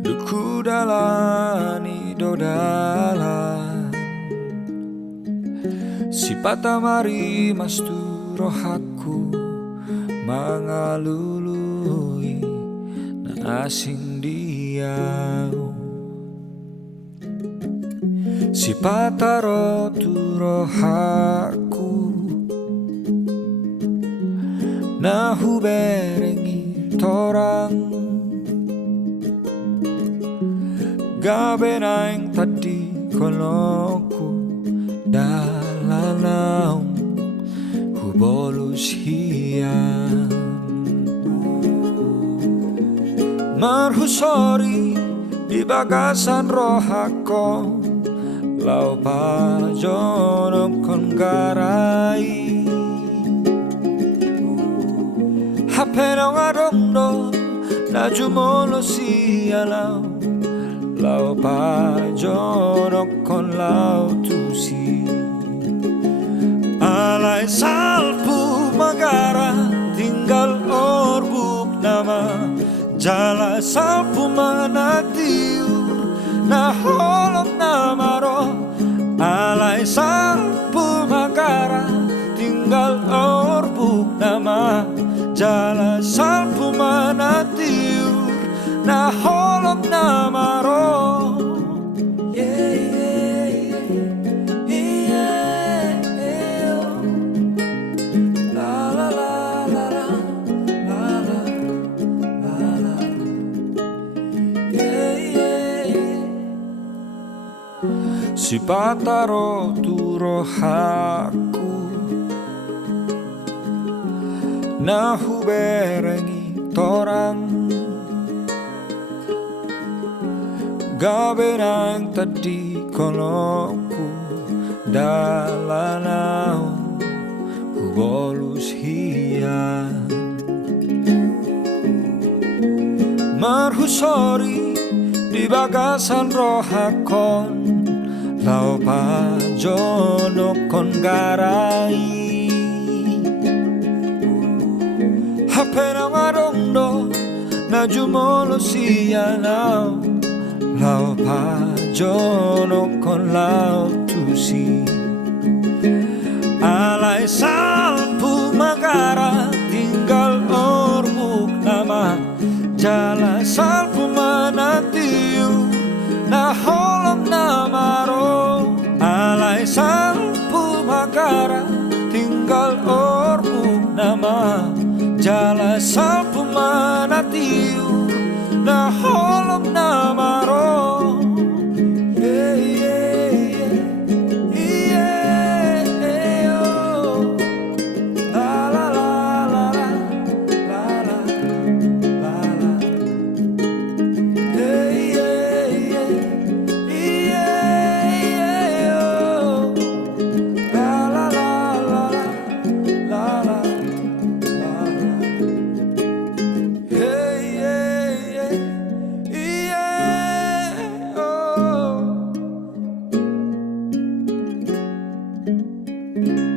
Duku dalani dodalan si patamari mas tu rohaku mangalului na asing diau si pataro tu rohaku na huberengi torang gabe naing tadi koloku dalanau hubolus hian marhusori di bagasan rohako lau pajono kon garai hapeno ngadondo na jumolo sialau lau pajono kon lau tusi alai salpu magara tinggal orbuk nama jala salpu manatiur na holok namaro alai salpu magara tinggal orbuk nama jala salpu manatiur na holok namaro. Si pataro tu rohaku na huberengi torang gabe nang tadi koloku dalanau hubolus hian marhusori di bagasan rohakon lau pajono kon garai hapena ngarondo na jumolo sianau lau pajono kon lau tusi alai salpu magara tinggal orbuk nama jala salpu manatiu na holok namaro alai salpu magara tinggal orbuk nama jala salpu manatiu na holok namaro. Thank you.